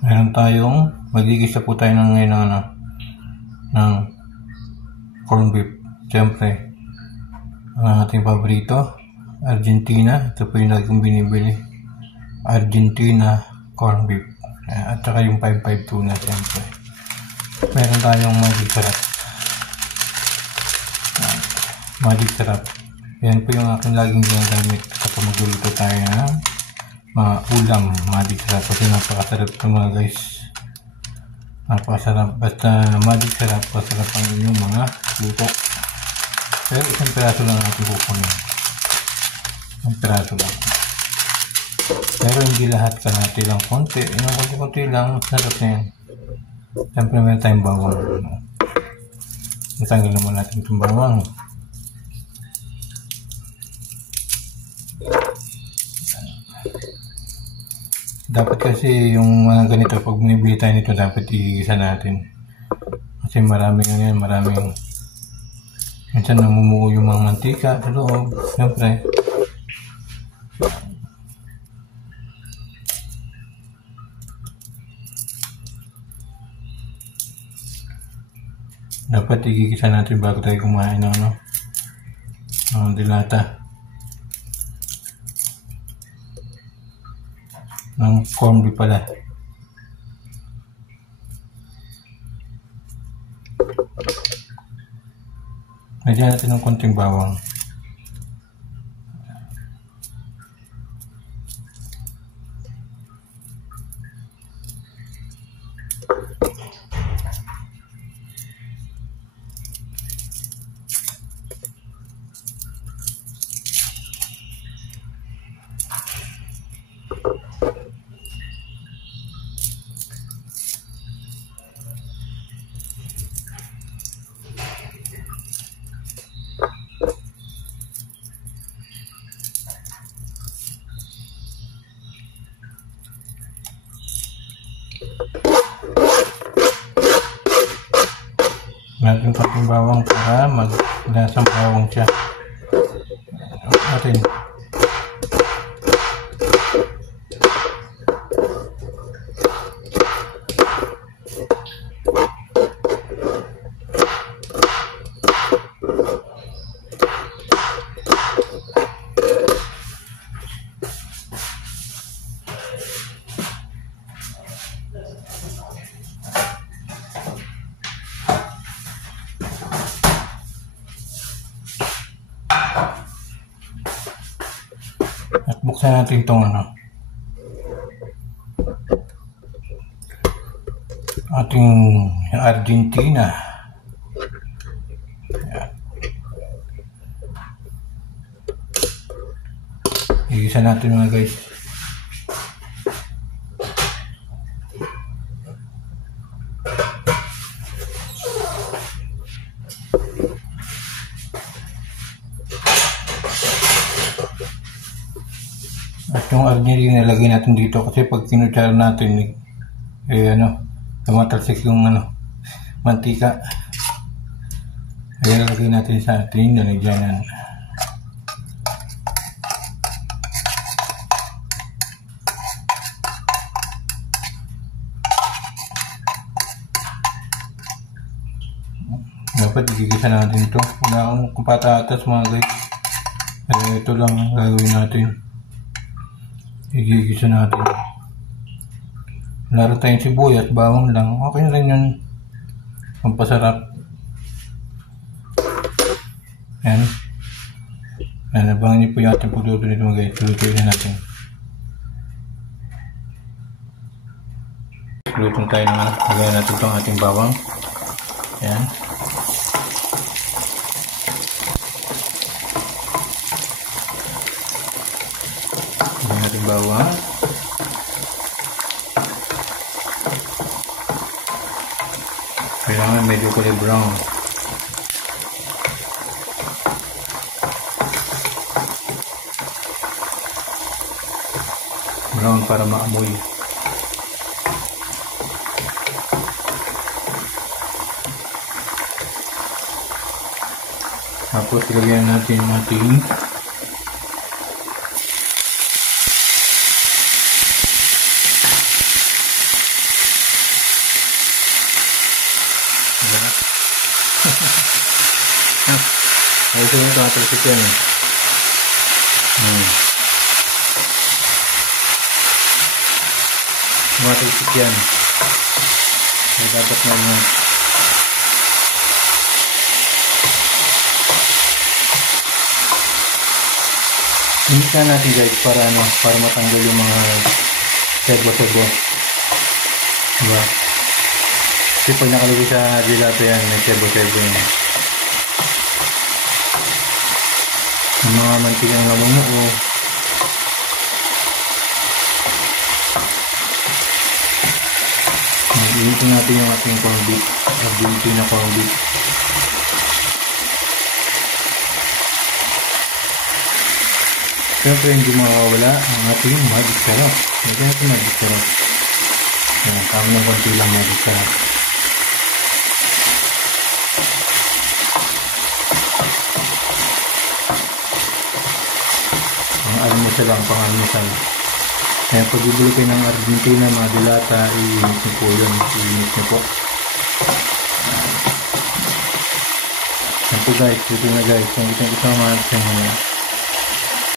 Meron tayong magigisa po tayo ng ngayon ng corn beef. Siyempre, ang ating paborito, Argentina. Ito po yung lagi kong binibili. Argentina corn beef. At saka yung 5-5 tuna, siyempre. Meron tayong magic sarap. Magic sarap. Yan po yung aking laging ginagamit kapag magluluto tayo ng mga ulam. Magic sarap kasi napakasarap ito mga guys. Napakasarap. Basta magic sarap, pasarap ang inyong mga luto. Pero isang piraso lang natin kukunin. Isang piraso lang. Pero hindi lahat, kalahati lang, konti. Yung konti-konti lang, sarap na yan. Siyempre meron tayong bawang. Natanggal naman natin itong bawang. Dapat kasi yung mga ganito, pag binibili tayo nito, dapat igigisa natin. Kasi maraming minsan namumuo yung mga mantika sa loob. Siyempre, dapat igigisa natin bago tayo kumain ng dilata ng corn beef pala. Lagyan natin ng konting bawang. Natin konting bawang para maglasang bawang siya. Natin. At buksan natin itong ating Argentina. Igisa natin mga guys. At yung Argentina nilagay natin dito kasi pag kinutsara natin tumatalsik yung mantika. Kaya nilagay natin sa ating lalagyanan. Dapat igigisa natin ito. Wala akong patatas mga guys. Ito lang gagawin natin. Igigisa natin. Laro tayong sibuyas, bawang lang. Okay na rin yun. Pampasarap. Ayan. Ayan, abangan niyo po yung ating pagluto nito mga guys. Lutuin na natin. Lutuin tayo ng lagyan natin itong ating bawang. Ayan. Lagyan natin bawang. Kailangan medyo kulay brown. Brown para maamoy. Tapos ilagyan natin yung ating Kasi yung tatalsik yan eh. Matalsik yan. Ay dapat na yun. Init na natin guys para matanggal yung mga sebo-sebo. Diba? Kasi pag nakalagay sa dilato yan, may sebo-sebo yan. Yung mga mantigang namumuo. Initin natin yung ating corned beef. Argentina corned beef. Siyempre hindi mawawala ang ating magic sarap. Lagyan natin magic sarap. Ayan, kami ng konti lang magic sarap. Ang almusal lang, pang almusal. Kaya pag bibili kayo ng Argentina, mga dilata, i-init nyo po yun. I-init nyo po. Yan po guys, dito na guys. Kung gusto mga